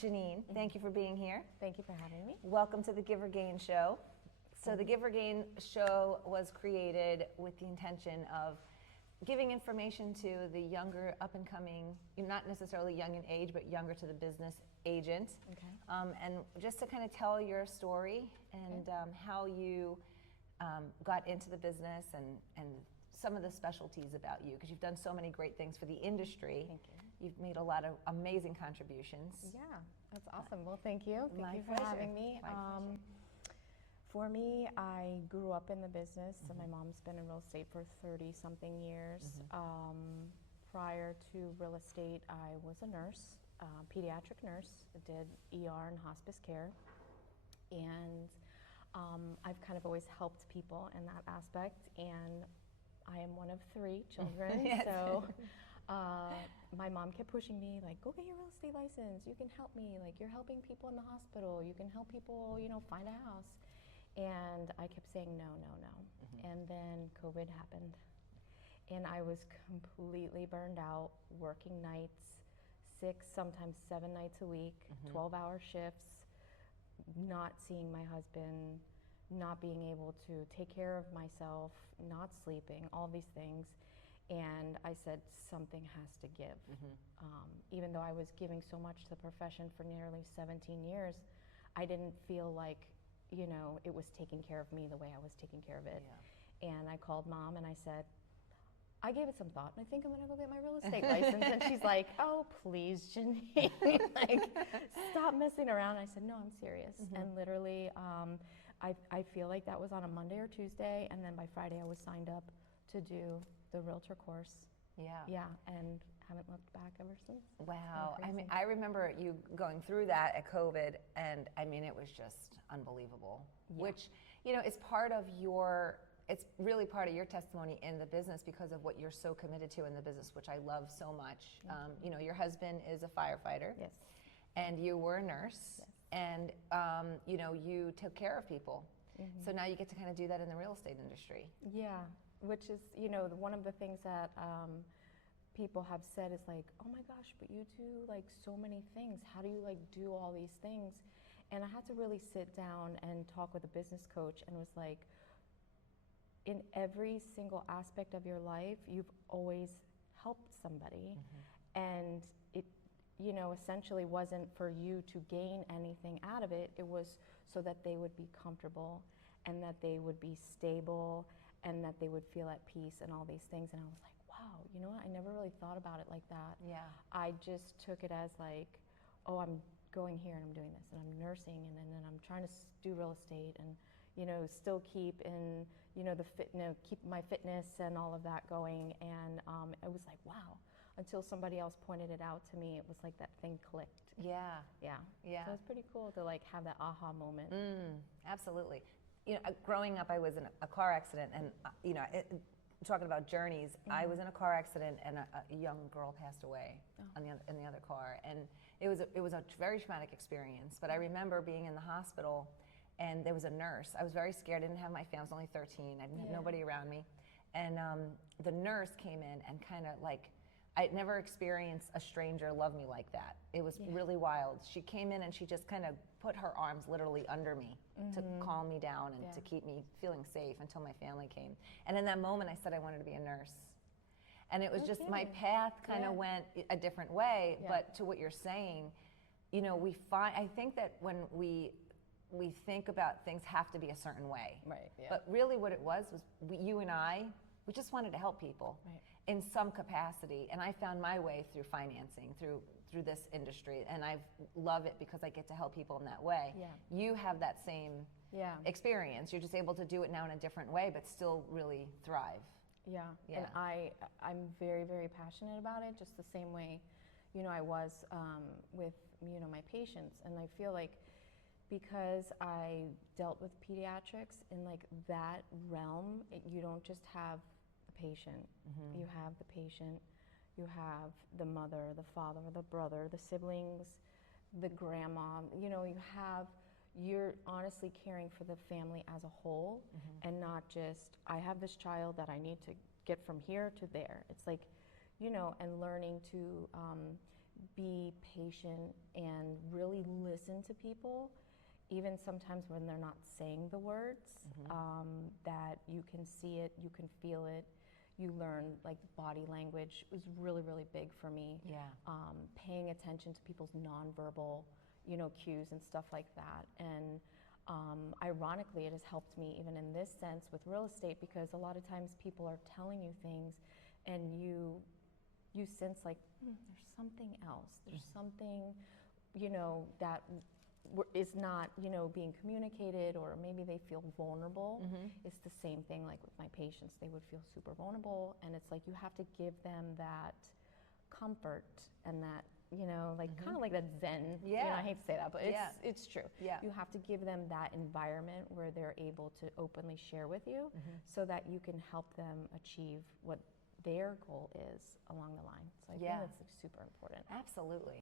Janine. Thank you for being here. Thank you for having me. Welcome to the Give or Gain Show. So the Give or Gain Show was created with the intention of giving information to the younger, up-and-coming, not necessarily young in age, but younger to the business agent. Okay. And just to kind of tell your story and how you got into the business and some of the specialties about you, because you've done so many great things for the industry. Thank you. You've made a lot of amazing contributions. Yeah, that's awesome. Well, thank you. Thank you for pleasure. having me. My pleasure. For me, I grew up in the business, and my mom's been in real estate for 30-something years. Prior to real estate, I was a nurse, pediatric nurse. I did ER and hospice care. And I've kind of always helped people in that aspect, and I am one of 3 children. Yes. So my mom kept pushing me, like, go get your real estate license. You can help me. Like, you're helping people in the hospital. You can help people, find a house. And I kept saying no, no, no. And then COVID happened. And I was completely burned out, working nights, 6, sometimes 7 nights a week, 12-hour shifts, not seeing my husband, not being able to take care of myself, not sleeping, all these things. And I said, something has to give. Even though I was giving so much to the profession for nearly 17 years, I didn't feel like, it was taking care of me the way I was taking care of it. Yeah. And I called Mom and I said, I gave it some thought, and I think I'm gonna go get my real estate license. And she's like, oh, please, Janine, like, stop messing around. And I said, no, I'm serious. And literally, I feel like that was on a Monday or Tuesday, and then by Friday I was signed up to do the Realtor course. Yeah. Yeah, and haven't looked back ever since. Wow. I mean, Crazy. I remember you going through that at COVID, and I mean, it was just unbelievable. Yeah. Which, is part of it's really part of your testimony in the business because of what you're so committed to in the business, which I love so much. Your husband is a firefighter. Yes. And you were a nurse. Yes. And, you took care of people. So now you get to kind of do that in the real estate industry. Yeah, which is, one of the things that people have said is like, oh my gosh, but you do like so many things. How do you like do all these things? And I had to really sit down and talk with a business coach, and was like, in every single aspect of your life, you've always helped somebody. And it, essentially wasn't for you to gain anything out of it. It was so that they would be comfortable, and that they would be stable, and that they would feel at peace, and all these things. And I was like, wow, you know what? I never really thought about it like that. Yeah. I just took it as like, oh, I'm going here and I'm doing this, and I'm nursing, and then I'm trying to do real estate, and still keep in keep my fitness and all of that going. And it was like, wow. Until somebody else pointed it out to me, it was like that thing clicked. Yeah. Yeah. Yeah. So it's pretty cool to like have that aha moment. Absolutely. Growing up, I was in a car accident, and talking about journeys, I was in a car accident, and a young girl passed away in the other car, and it was a very traumatic experience. But I remember being in the hospital, and there was a nurse. I was very scared. I didn't have my family. I was only 13. I didn't have nobody around me, and the nurse came in and kind of like, I'd never experienced a stranger love me like that. It was really wild. She came in and she just kind of put her arms literally under me to calm me down and to keep me feeling safe until my family came. And in that moment, I said I wanted to be a nurse. And it was just my path kind of went a different way. But to what you're saying, I think that when we think about things have to be a certain way. Right. Yeah. But really what it was you and I, we just wanted to help people. Right. In some capacity, and I found my way through financing, through this industry, and I love it because I get to help people in that way. Yeah. You have that same experience. You're just able to do it now in a different way, but still really thrive. Yeah. And I'm very, very passionate about it, just the same way, I was with, my patients. And I feel like because I dealt with pediatrics in like that realm, you don't just have patient. You have the patient, you have the mother, the father, the brother, the siblings, the grandma, you're honestly caring for the family as a whole, and not just, I have this child that I need to get from here to there. It's like, and learning to be patient and really listen to people, even sometimes when they're not saying the words, that you can see it, you can feel it. You learn, like, body language was really, really big for me. Yeah. Paying attention to people's nonverbal, cues and stuff like that. And ironically, it has helped me even in this sense with real estate, because a lot of times people are telling you things and you sense like, there's something else. There's something, that is not, being communicated, or maybe they feel vulnerable. It's the same thing like with my patients. They would feel super vulnerable, and it's like you have to give them that comfort and that, kind of like that zen. Yeah. I hate to say that, but it's true. Yeah. You have to give them that environment where they're able to openly share with you, so that you can help them achieve what their goal is along the line. So I think that's, like, super important. Absolutely.